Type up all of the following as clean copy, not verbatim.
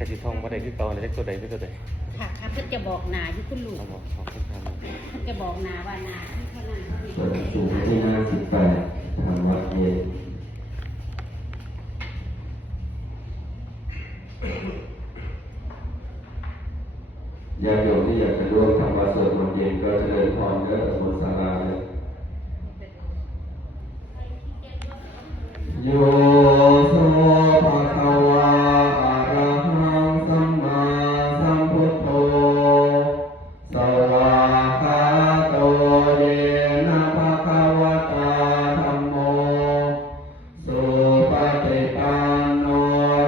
กระจิทองบ่ได้คือเก่าเลยเล็กตัวใดคือตัวใดค่ะเพื่อจะบอกนาอยู่คุณลูกบอกคุณครับเพื่อจะบอกนาว่านาที่เท่านั้นเท่านี้ ส่วนสูงที่58ทางวัดเย็นญาติโยมที่อยากจะร่วมทำวัดสวดมนต์เย็นก็เจริญพรเด้อบนศาลาเลยโยโสภะคะวะอะระหังสัมมาสัมพุทโธสวากขาโตเยนะภะคะวะตาธัมโมสุปฏิปันโน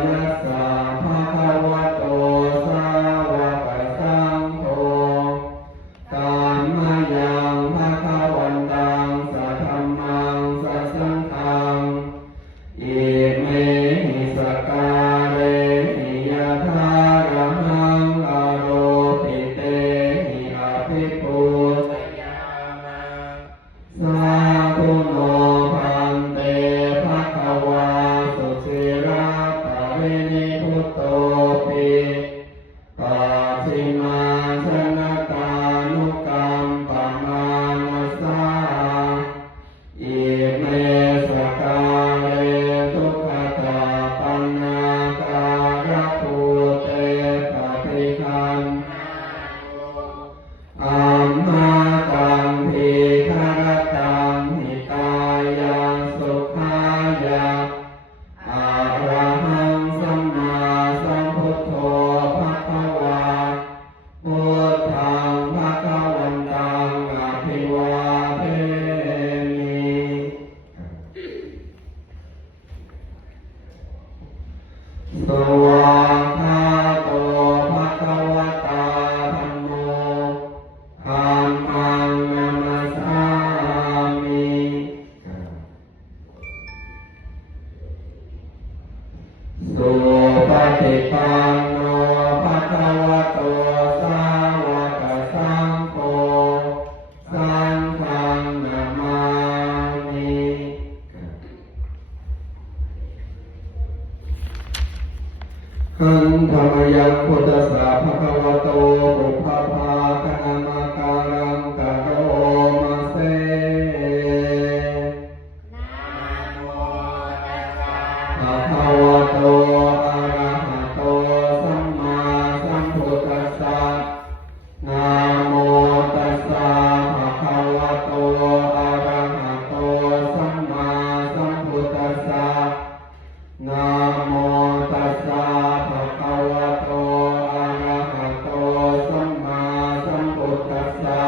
ยัสสะภะคะวะโตสาวกสังโฆธัมมายังภะคะวันตังสัทธัมมังสัสสังฆังอิเมหิสการเรหิยะถารหังอโรปิเตหิอภิปุสยามะสาธุโนภันเตภะคะวาสุสิราภเวนิพุตโตปิปัจฉิมาชนะตานุกัมปมานัสสาอิเมสการเรทุกขตาปันนาการะภูเตปฏิคันอัมมาตังภิคารตังหิตายังสุขายะอะระหังสัมมาสัมพุทโธภะคะวาพุทธังภะคะวันตังอะภิวาเทมิสวากขาโตภะคะวะตาธัมโมธัมมังนัมมัสสามิสุปฏิปันโนภะคะวะโตสาวกสังโฆสังฆังนามามิหันธรรมยังพุทธัสสะภะคะวะโตปุพพะภาคณามะการังกะโรมาเสภะคะวะโตอะระหะโตสัมมาสัมพุทธัสสะนะโมตัสสะภะคะวะโตอะระหะโตสัมมาสัมพุทธัสสะนะโมตัสสะภะคะวะโตอะระหะโตสัมมาสัมพุทธัสสะ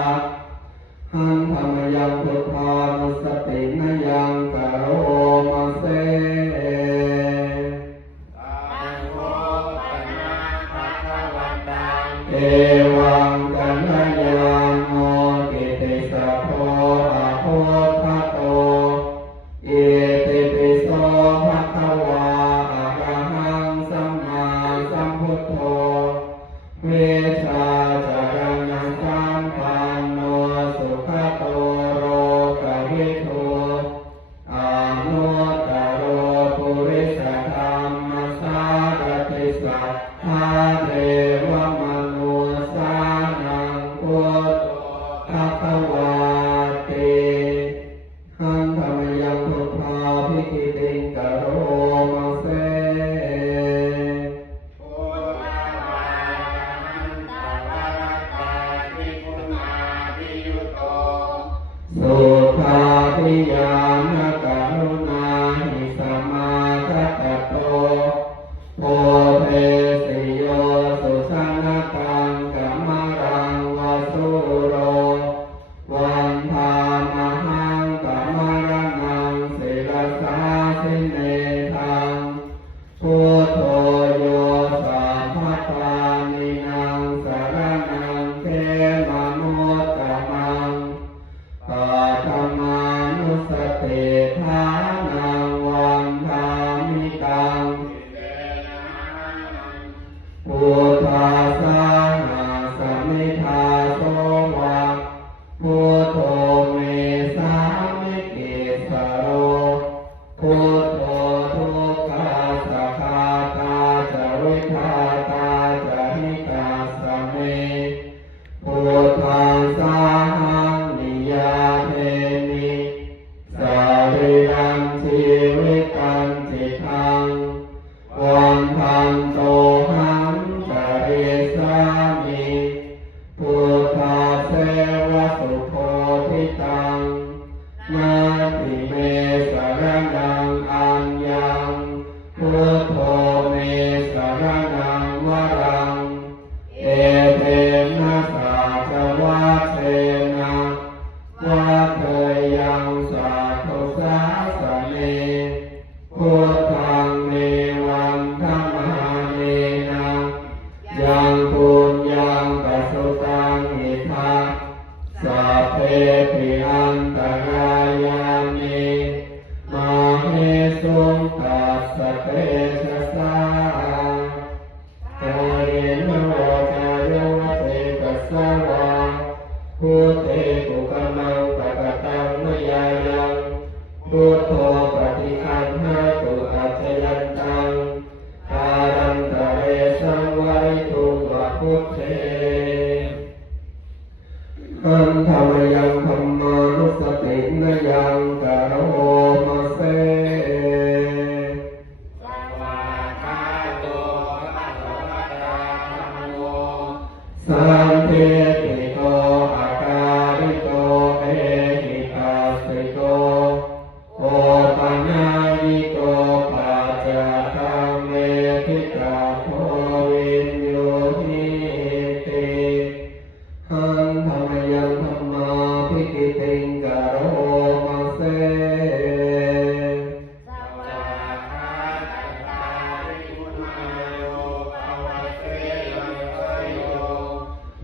หันธรรมยังพุทธานุสตินยังกะโรมาเสเอวังกันทยาโมกิติสัพโพอะโพธะโตอิติปิโสภะคะวาอะระหังสัมมาสัมพุทโธเวชาจารณังสัมปันโนสุขโตโรกวิทูอานุตตโรปุริสธรรมสารติสัทธาเทวมนุสานังพุทโธภควาติหันธรรมยังพุทธาภิกิติงกะโรมาเสสุขาภิญาณกรุณาหิสมาคัตโตโพเทสิโยสุสันตังกัมมรังวสุโรวันธามหังกัมมรนังศิลสาสิเนทังพุทโธโยสัพพะทานินังสรณังเขมมุตตมังปัทมานุสติฐานังวันธามิกังพุทธัสสะนาสมิทาโสวะพุทโธเมสามิกิสโรพุทโธทุกขาสคาตา ธรรมยังธรรมานุสตินยังกะโรมาเสสัมเพติโกอาการิโกเอหิปัสสิโกโอปัญญิโกปัจจตังเมธิตาโพวินโยหิติหันธรรมยังธรรมาภิกิติงกะโรมาเส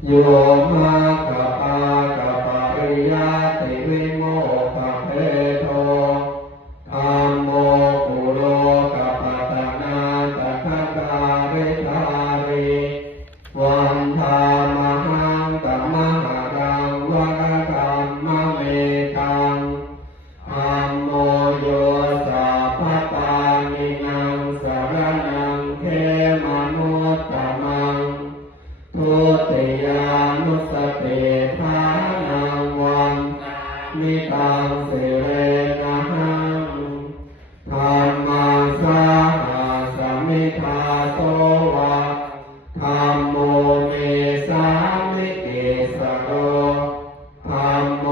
โยมากะปากะปะริยาติวิโมกขเพโทธัมโมกุโรกะปะตะนาตะคะการิธาริวันธามหังกัมมหารังวะระกัมมะเมตังธัมโมโยสัพพปานินังสรณังเขมนุตตมังทุติยานุสติทานังวันมิตังสิเรนะหังธรรมังสาหาสมิทาโสวะธัมโมเมสามิเกสโรธัมโม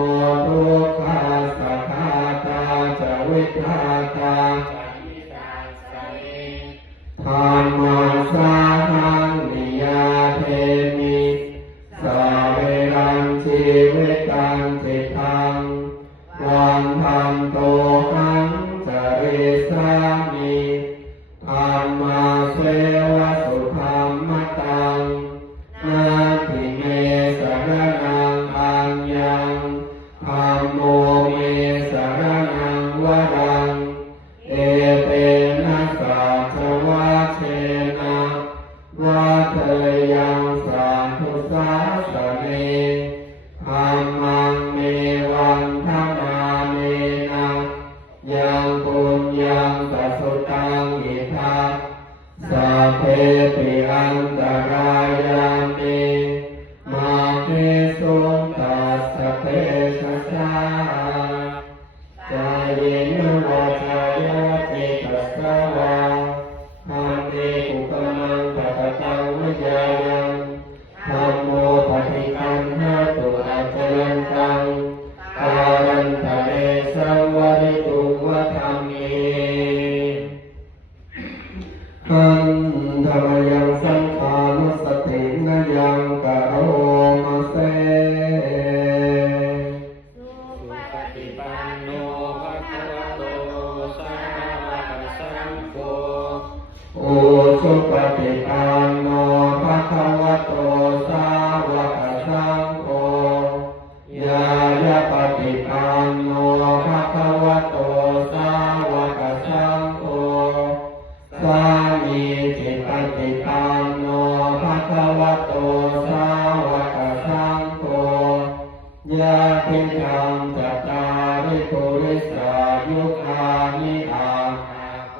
ทุกขาสัทธาตาจวิทาตาธัมมังสาหังนิยาเทมิสาเวรังชีวิตังจิตังวันธัมโตหังจริสามิธัมมาเสวะสุธัมมตังนาทิเมสรณังอัญญังธัมโมเมสรณังวรังเอเตนะสัจวัชเชนะวัฏยังสันทุสาสเนธัมมังเมวันธนาเมนะยังปุญญังสัสสุตังอิทัสสัพเพปิอันตรายามิมาเตสุนตัสสะเตชะสาจายโนวาจายะจิตตัสสะวะธัมเมกุกมังปะตะตังวิจายังธัมโมปฏิคันหาตุอาจยันตังการันตะเตสังวริตุวะธัมเมหันธรรมยังสังขานุสตินยังกะโรมาเสสุปฏิปันโนภะคะวะโตสาวกสังโฆ โอสุปฏิปันโนภะคะวะโตสาวกสังโฆยายะปฏิปันโนภะคะวะโตสาวกสังโฆสามีจิปฏิปันโนภะคะวะโตสาวกสังโฆยะติธังจัตตาริปุริสายุคานิอา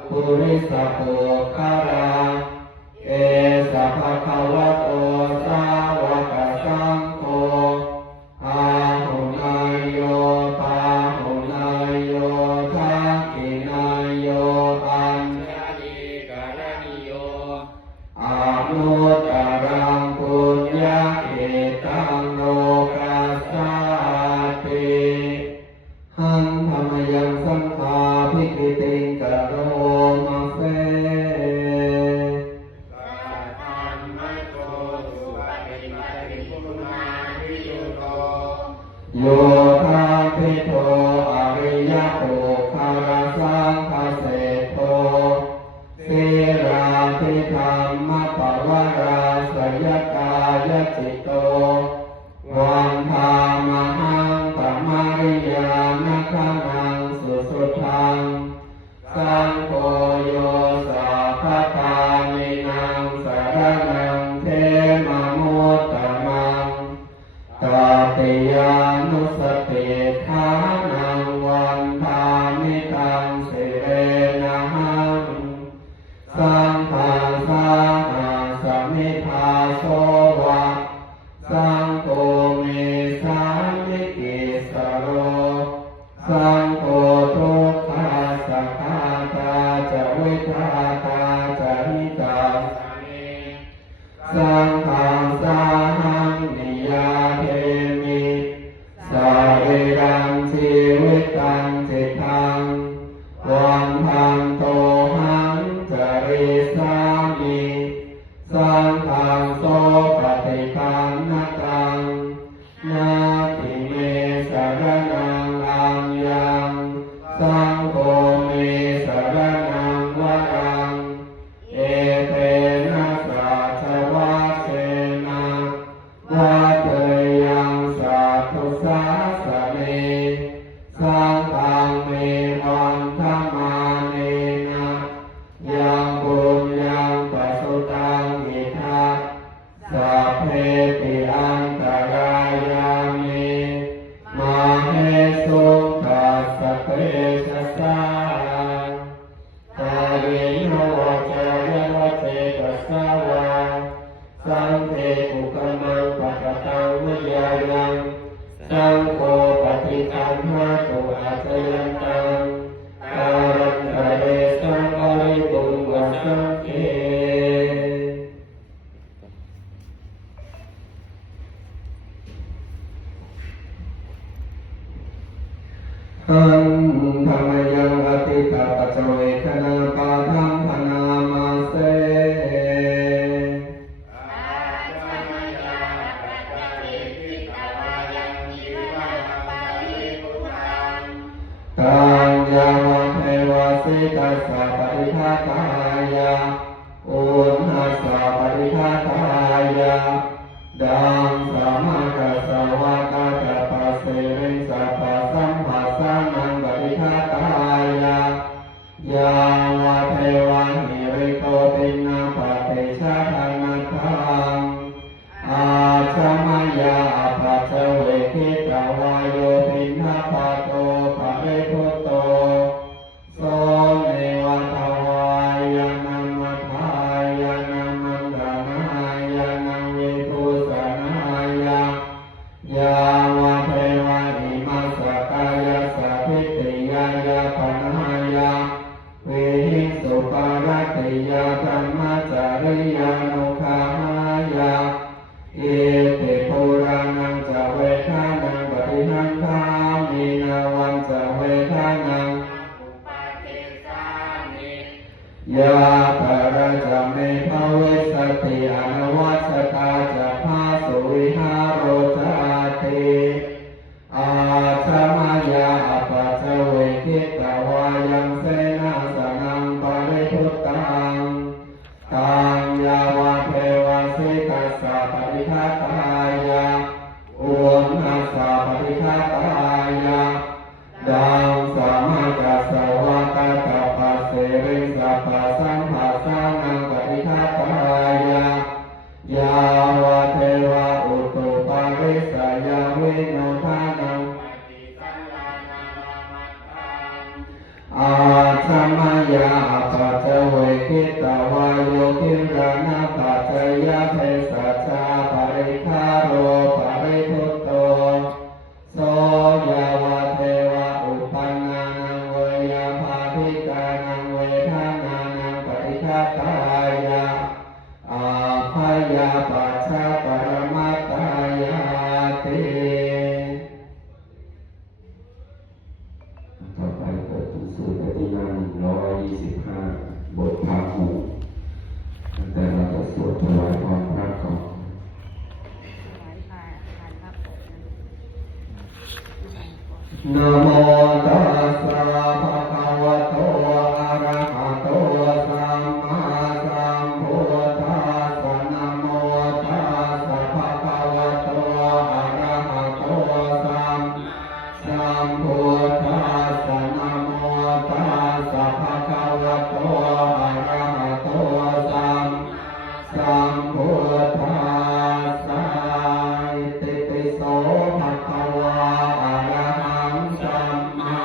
ปุริสปุคาราเอสะภะคะวะโตสาวกสังโฆอาหุนายโยปาหุนายโยทักขินายโยอัญญลิกรณิโยอานุตตรังปุญญเขตังโลกัสสาติหันธรรมยังสังฆาภิกิติงกะโรมาเสโยธาภิโทอริยโภคาราสังฆเสโทสีราภิธรรมปวาราสยกายจิตโตวันธามหังปมาริยานะขันังสุสุทังสังโฆโยสัพพปานินังสรณังเทมมุตตมังตติยานุสติทานังวันธามิตังสิเรนะหังสังฆาสาหาสมิทาโสวะสังโฆเม สามิสังฆังโสปฏิปันนะตังนาทิเมสรณังอัมยังสังโฆเมสรณังวรังเอเตนะสัจวัชเชนะวัตเตยังสัพพุสัสสะเนสังฆังเมวันธมาเนนะยังบุญยังปัสสุตังอิทัสสัพเพติอันตรายามิมาเหสุขัสสะเปชะสาตาริโนวัจจยวัจเจตัสสาวาสังเทกุกมังปะกตังวิยายังสังโฆปฏิคันหาตุอาจยันตังการันตะเรสังอริตุงวัสสังเกหันธรรมยังอติตาปัจเจเวคณาปาทังพนามาเสตังยาวะเทวะสิตัสสะปริภาคายะอุณหัสสะปริภาคายะดังสัมมากัสสะวะกะตะปัสสิริสัพพะสัมภะสานังปริภาคายะยาวะเทวะหิริโตตินะปะติชาทานัตถังอาชมายาปัจเจเวคิตวายโยปินทภะโตปะริพุตโตโสเนวะทวายานัมมัทธายานัมมันดานายานัมวิภูสนายายาวะเทวะอิมัสสะกายะสัพพิติยายาปนายาวิหิสุปารัติยาธรรมจาริยานุขามายาอิติปุรานังจะเวทานังปฏิหังคามินาวันจะเวทานังยาปะระจะเมภเวสติอนุวัชตาจะภาสุวิหารโรจาติอาชมายาปัจเจเวคิตวายังเสนาสนังปริพุตตังตังยาวะเทวะสิตัสสะปฏิภาคายะอุณหัสสะปฏิภาคายะดังสัมมากัสสะวะกะตะปัสสิริสัพพะสัมภะสานังปฏิภาคายะยาวะเทวะอุตุปาริสยาวิโนทานังอาชมายาปัจเจเวคิตวายโยคิรานะปัจจยเภสัชชาปริคาโรปริพุตโตโสยาวะเทวะอุปันนานังเวยาภาธิกานังเวทานานังปริฆาตายะอาภยาปัจฉาปรมัตตายาติต่อไปเปิดหนังสือปฏิมา125บทพาหูแต่เราจะสวดถวายพรพระก่อนนะโมตัสสะภะคะวะโตอะระหะโตสัมมาสัมพุทธัสสะนะโมตัสสะภะคะวะโตอะระหะโตสัมพุทธัสสะนะโมตัสสะภะคะวะโตอะระหะโตสัมพุทธัสสะอิติปิโสภะคะวะอะระหังสัมมา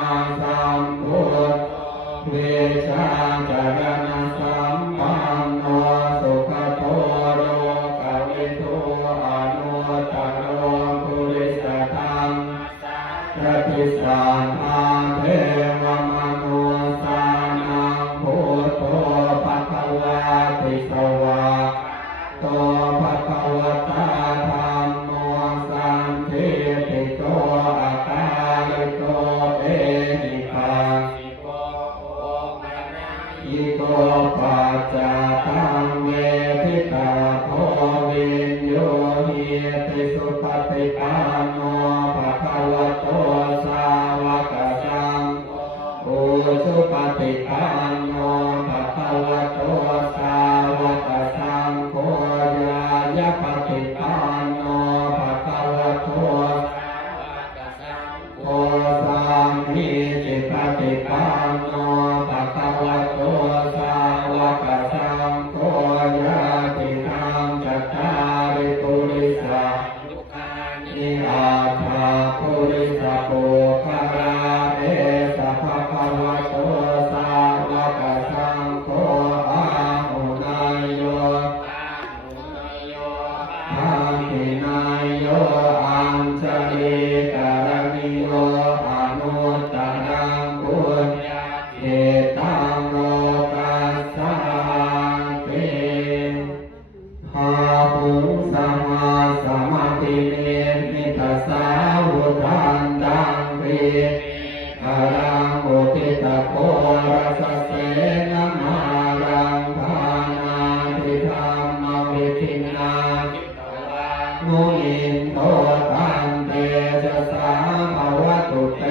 มุนินโทตันเตชะสาภวตุเต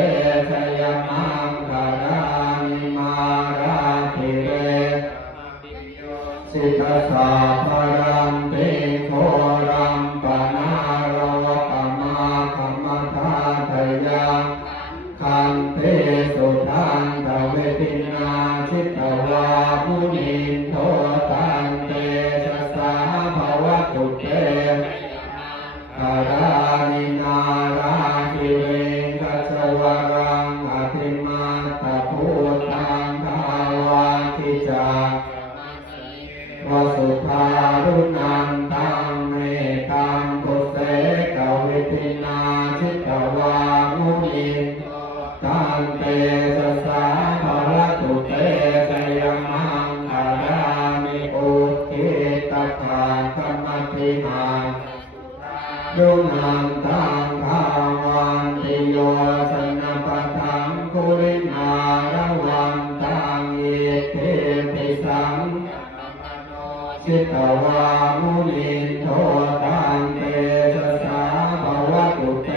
ชยมังคารานิมาราธิเรสิตสาภรันติโครัมปนารวะกมาคมทาทยังคันเตสุทันตเวทินาชิตวามุนินโทตันเตชะสาภวตุเตอารานินาราคิเวกัจวรังอธิมาตพุตังทาวาทิจาวสุภารุนันตังเมตังกุเสกวิทินาชิตวามุนินตันเตสสาภวตุเตชยมังคารามิอุทิตถาธรรมติมาดุนันตังภาวันติโยสนปทังคุรินาระวันตังอิทิปิสังสิตวามุนินโทตันเตชะสาภวตุเต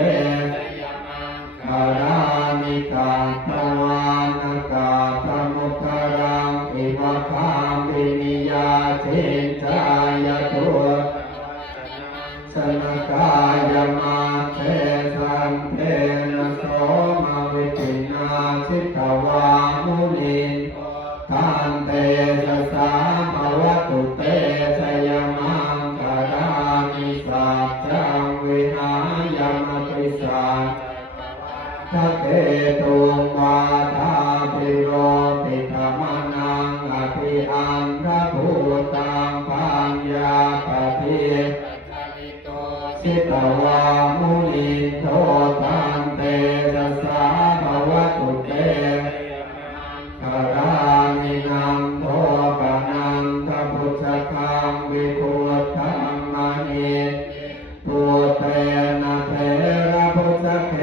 คารามิกาตวานากาตมุตรังอิวะคามินิยาทินจายตุสนกายมาเทสันเทนะโสมาวิตินาสิตวามุนินตันเตชะสาภวตุเตชยมังคารามิสัจจังวิหายมปิสังทัเตตุวาทาปิโรปิธรรมนังอภิอันทภูตังปัญญาปฏิสิตวามุนินโทตันเตชะสาภวตุเตคารานินันโทปนันทพุทธคังวิภูตังมณีปุเตนะเทระพุทธเข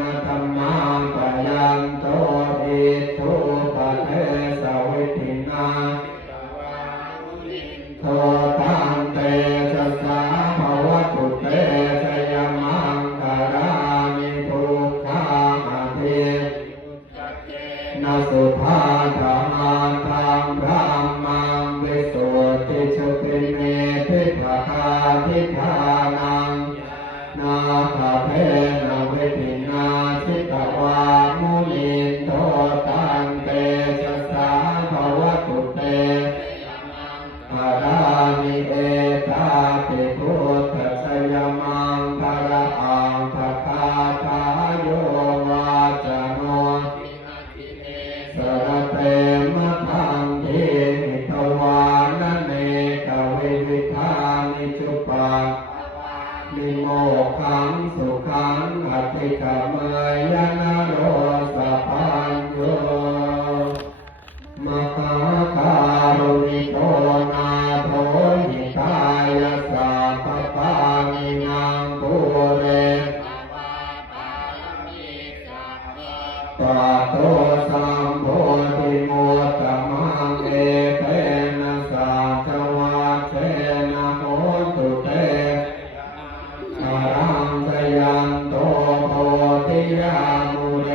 นะธัมมังปยันโตอิทุปเทสวิทินาโทตันเตชะสาภวตุเตชยมังคารามิทุกขาอภินาสุภาธรรมาตังพระมังวิสุทธิชุติเมธิภาคาทิธานังนาคาเพนะเวทินาสิตวามุนินโทตันเตชะสาภวตุเตอารามิเอตาติพุทธสยมังคาราอังคาคาทายโยวาจโนสรเตมะทังทินิทวานเนกวิวิธานิจุปังนิโมขังสุขังอภิกามยนะโรสัพพัญโยมหาการุณิโกนาโถหิตายะสัพพปานินางปุเรปะโตสัมโพธิโมตตมังเอเตนะสัจวัตเตนะโหตุเตอารังสยันโตโพธิยามุเร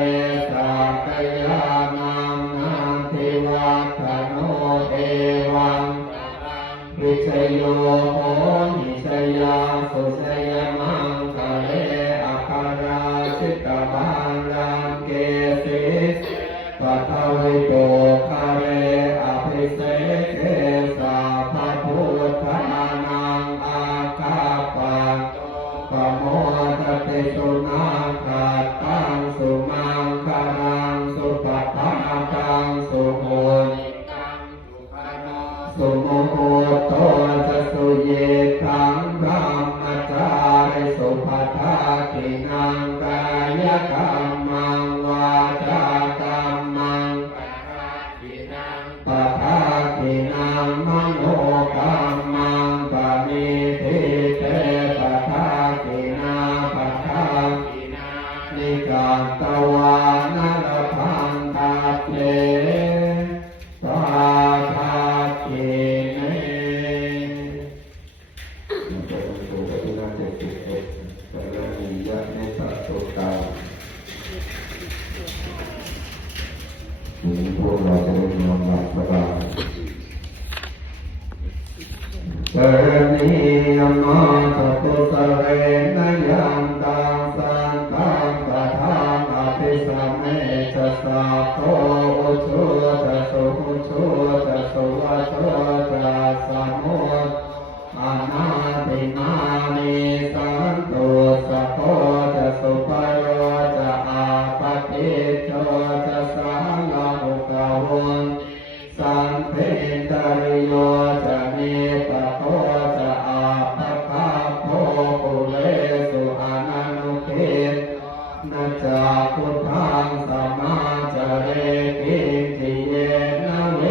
สักยานังนาทิวัฒโนเอวังวิชโยโหนิชยาสุสยมังคะเรอาคาราสิตบาลังเกสิปัทวิโตคาเรอภิเสเกสาภพุทธานังอาคาปังปโมทติสุนาคาตังสุมังคารังสุปัฏฐาตังสุโหสุโมโหโตจะสุเยทังพระมจาริสุภัทธาตินังกายกรรมังวาจากรรมัง เกิดนิยมมาสัพพุสเรนยังตังสันตังปะทังอภิสัมเมจะสัพโตอุชุจะสุอุชุจะสุวัตโตจะสมุตอานาติมานิสันตุสัพโตจะสุปโรจะอาปติโชจะสังลาภุกาวุนสัมเพตริโยจะนิปะโตจะอาภะคาโพปุเรสุอานันุเขนะจะพุทธังสัมมาจเรกิติเยนะเว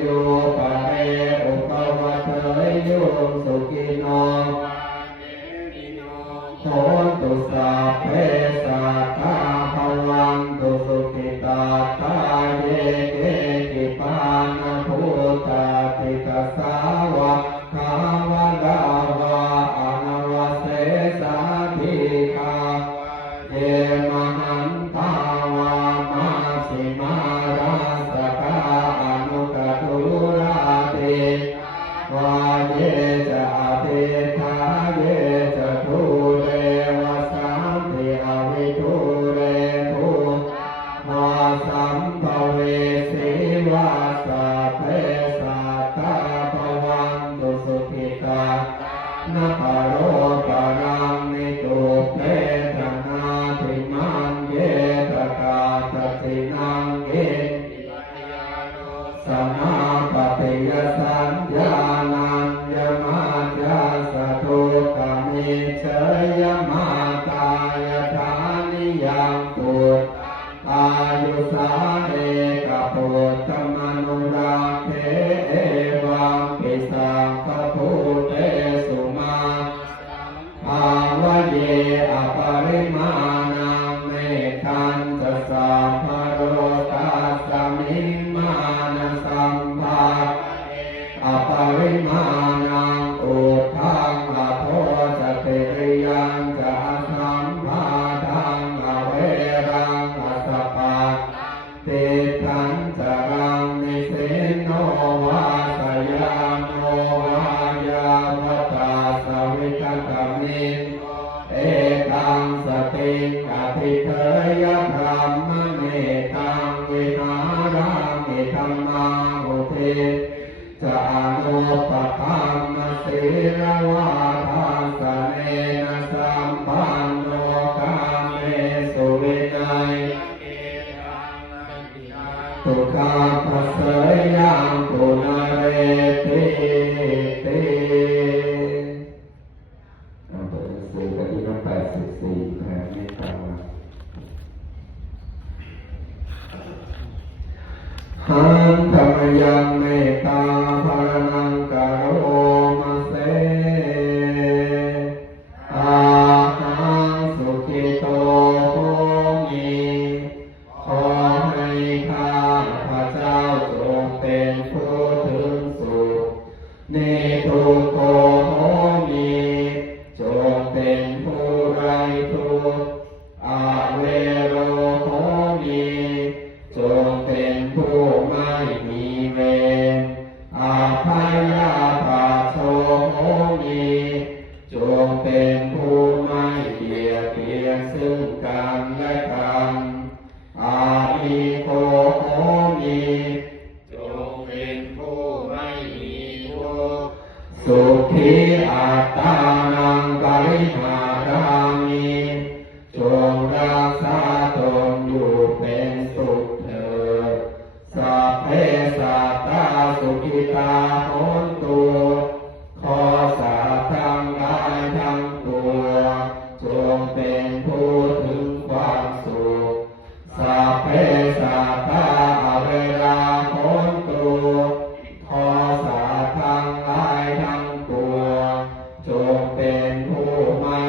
โยปะเรอุปวัตเถยโยสุขิโนโหตุสัพเพสัตตาภวัน ตุสุขิตาตาเยเกจิปานะภูตาติกัสสาวะภาวะดาวะอนัวเสสาธิคาเยมหันตาวามาสิมาราสกาอนุกตุราติวาเยจะอภิธาเยจะทุเรวสัมติอวิทุเรทุวาสัมภเวสีวาสัพเพสัตตาภวันตุสุขิตานะปะโรปะรังนิจุเพทนาทิมันเยตกาตตินังเกสมาปฏิยสัญญานัญญมาจาสตุกามิเชยมาตายฐานิยังปุตอายุสาเอกปุตตมนุรังเทเอวังปิสังคภูเตสุมาภาวะเยอปริมาณังเมทันจะสัมภโรตัสสมิมมานะสัมภาอปริมาณังอุทังอโภจติริยังจะสัมภาทังอเวรังอัสสปะติทันจรังนิสิโนวาสยามโนวายามตาสวิตกมินเอตังสติอภิเทยพรหมเมตังวิหารังอิธัมมังอุทิจะอนุปปัมมสีรวาทานสเนนะสัมปันโนกาเมสุวินัยตุกาภัสสยยังปุณเรติติเปิดหนังสือกันที่84แผ่เมตตาหันธรรมยังเมตตาภารนังกโรมเสอาหังสุขิโตโหมิขอให้ข้าพระเจ้าจงเป็นผู้ถึงสุขนิทุกโขโหมิจงเป็นผู้ไร้ทุกข์อเวโรโหมิจงเป็นผู้ไม่มีเวรอาภัยยาปาโชโหมิจงเป็นผู้ไม่เบียดเบียนซึ่งกันและกันอาภิโคโหมิจงเป็นผู้ไม่มีทุกข์สุขีอัตตานังปริหารามิจงรักษาตนอยู่เป็นสุขเถิดสัพเพสัตตาสุขิตาโหนตุขอสัตว์ทั้งหลายทั้งปวงจงเป็นผู้ถึงความสุขสัพเพสัตตาอเวราโหนตุขอสัตว์ทั้งหลายทั้งปวงจงเป็นผู้ไม่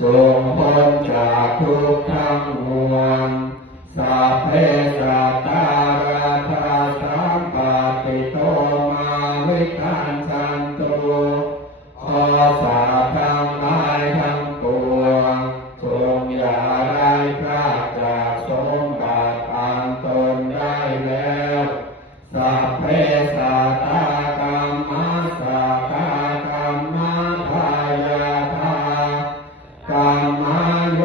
จงพ้นจากทุกข์ทั้งมวลสัพเพสัตตาราธาสัมปติโตมาวิคันสันตุขอสาพทั้งหลายทั้งปวงจงอย่าได้พลาดจากสมบัติอันตนได้แล้วสัพเพสัตตากรรมัสสะกากรรมัฏฐายาทากรรมโย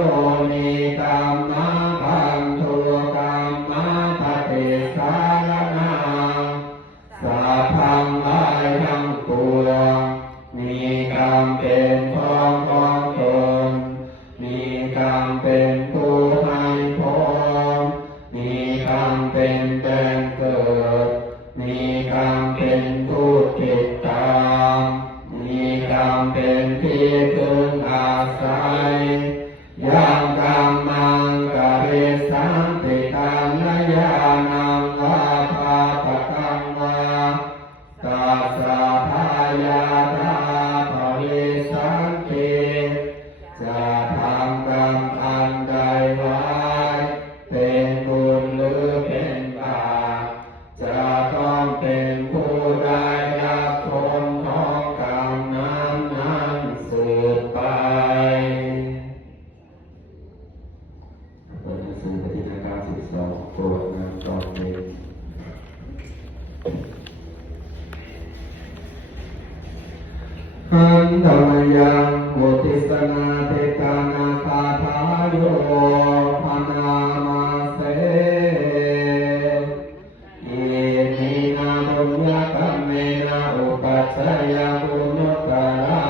นิกรรมพันธุกรรมปฏิสารนาสัพพังหลายทั้งปวงมีกรรมเป็นของตนมีกรรมเป็นผู้ให้ผลมีกรรมเป็นแดนเกิดมีกรรมเป็นผู้ติดตามมีกรรมเป็นที่พึ่งอาศัยยังกรรมังกะริสันติตังนญาณังวาภาปะกังวาตัสสะภายาตาภริสันติจะทำกรรมอันใดไว้เป็นบุญหรือเป็นบาปจะต้องเป็นผู้ได้รับผลของกรรมนั้นสืบไปเปิดหนังสือปฏิฆาการ12โปรดนำตอนนี้หันธรรมยังมุติสนาเทตานาคาทายโยพนามาเสอิมินาบุญญกัมเมนะอุปัชฌายาบุญุตตรา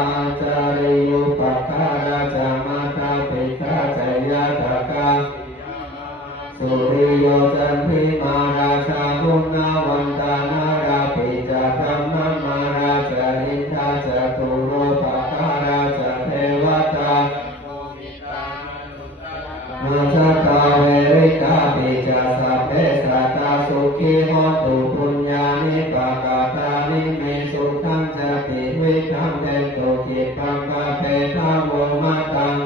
จาริยุปคาราจามาตาปิตาจายาตากาสุริโยจันทิมาราชาบุญนาวันตานาราปิจาธรรมมาราชาอินทาจตุโรปคาราชาเทวตามาชาตาเวริกาปิจาสัพเพสัตตาสุขีโหตุปุญญานิปกาตานิเมสุขังจติวิธัมเตตุกิปังกะเพทาวมาตัง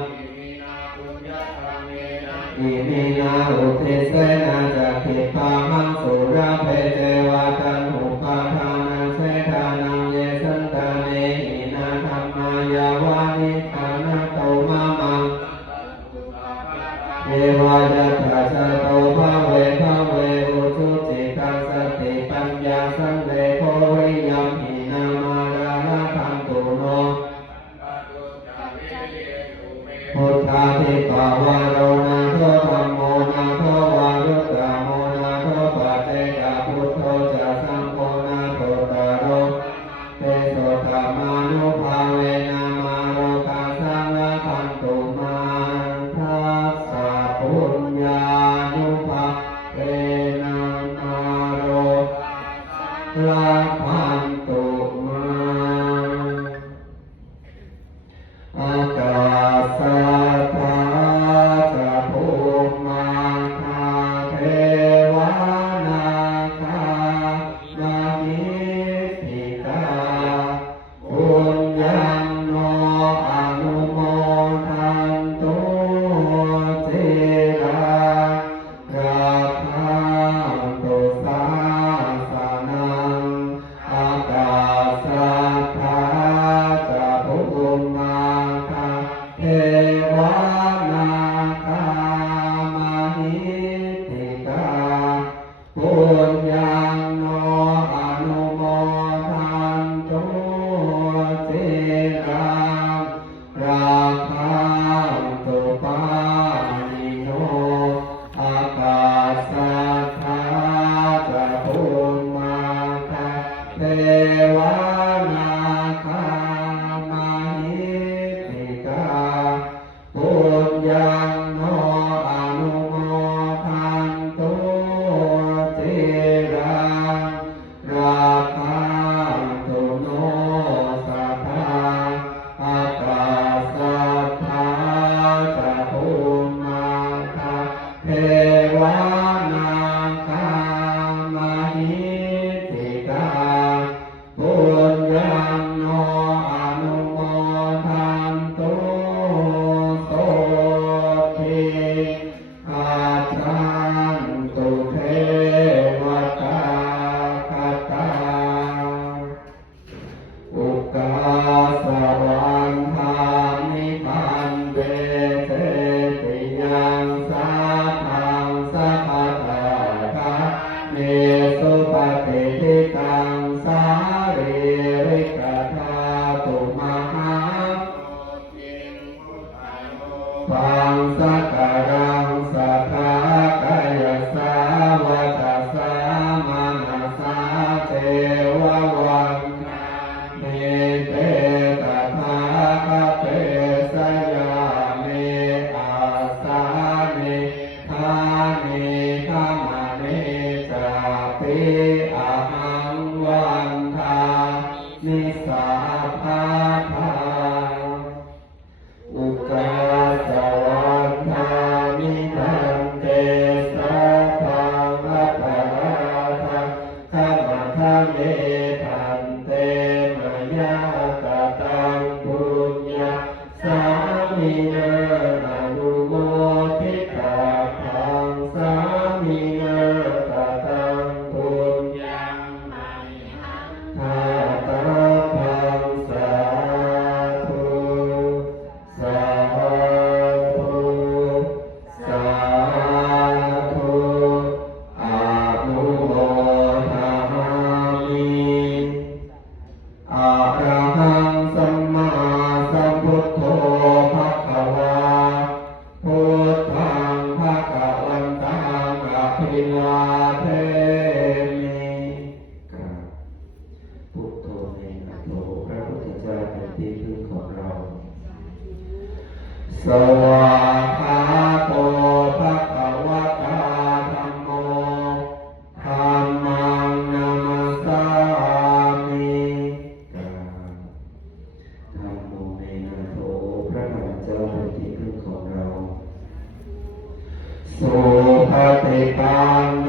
อิมินาอุทิเสนาจักขิปาหังสุราเพเจวะตันหุปาทานังเสทานังเยสันตาเนหินาธัมมายาวานิธานาโตมามังเอวายัตถะสะโตภะเวอุจุจิตังสติปัญญาสังเลโควิยัมหินามารานะทันตุโนพุทธาทิปาวาโรนาโทธัมโมนาโทวารุตตโมนาโทปัจเจกพุทโธจะสังโฆนาโทตโรเตโสธรรมานุภาเวนะมาโรกาสังฆคันตุมาทัสสะปุญญานุภาเวนะมาโรละพันตุมาอากาสัทธาจะภูมาคาเทวานาคามาหิติกาปุญญังโนอนุโมทันตุจิราราคันตุสาสนังอากาสัทธาจะภูมาคาเทวานาคามาหิติกาปุญญังโนอนุโมทันตุจิรังราคันตุปานิโนอากาสัทธาจะภูมาคาเทวานาคามาหิติกาปุ ปังสักการังสัทธากายสาวาจาสามนัสสาเทววังเมเตตถาคเตสยามิอาสานิทานิธรรมนิจาปิอาหังวันทานิสาภาทาอุกาสวันทามิทันเตสัพพังอัปปะราทังธัมมทัมเมทันเตมยากตังปุญญาสามิเนอนุโมทิตาทังสามิเนตังปุญญาทาตาพังสาธุสาธุสาธุอะนุโมทามิอะระหังสัมมาสัมพุทโธภะคะวาพุทธังภะคะวันตังอะภิวาเทมิพุทโธเนนะโตพระพุทธเจ้าเป็นที่พึ่งของเรา สวากขาโตภะคะวะตาธัมโมธัมมังนามัสสามิธัมโมเมนะโตพระธรรมเจ้าเป็นที่พึ่งของเราสุปฏิปัน